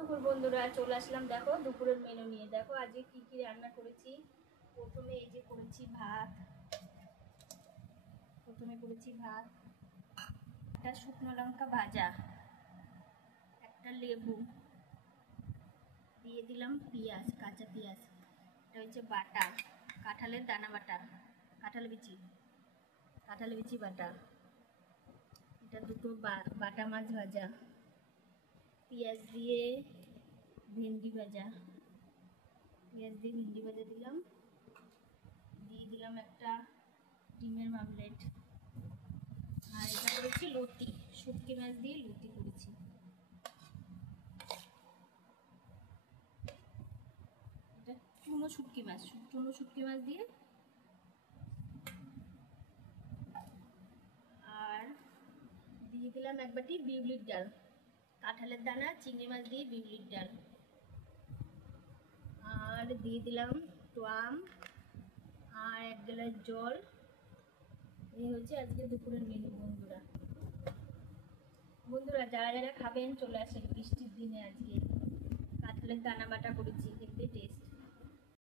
দুপুর বন্ধুরা চলে আসলাম। দেখো দুপুরের মেনু নিয়ে। দেখো আজকে কি কি রান্না করেছি। প্রথমে এই যে করেছি ভাত। একটা শুকনো লঙ্কা ভাজা, একটা লেবু, দিয়ে দিলাম পেঁয়াজ, কাঁচা পেঁয়াজ। এটা হচ্ছে বাটা, কাঁঠালের দানা বাটা, কাঁঠাল বিচি বাটা। এটা দুটো বাটা মাছ ভাজা, পেঁয়াজ দিয়ে ভেন্ডি ভাজা, দিলাম। দিয়ে দিলাম একটা ডিমের মামলেট। আর এটা করেছি লতি, শুটকি মাছ দিয়ে লতি করেছি। এটা চুনো শুটকি মাছ দিয়ে। আর দিয়ে দিলাম এক বাটি বিউলির ডাল, কাঁঠালের দানা, চিংড়ি মাছ দিয়ে বিউলির ডাল। আর দিয়ে দিলাম আম আর 1 গ্লাস জল। এই হচ্ছে আজকে দুপুরের মেনু বন্ধুরা যারা যারা খাবেন চলে আসেন বৃষ্টির দিনে। আজকে কাঁঠালের দানা বাটা করেছি, দেখতে টেস্ট।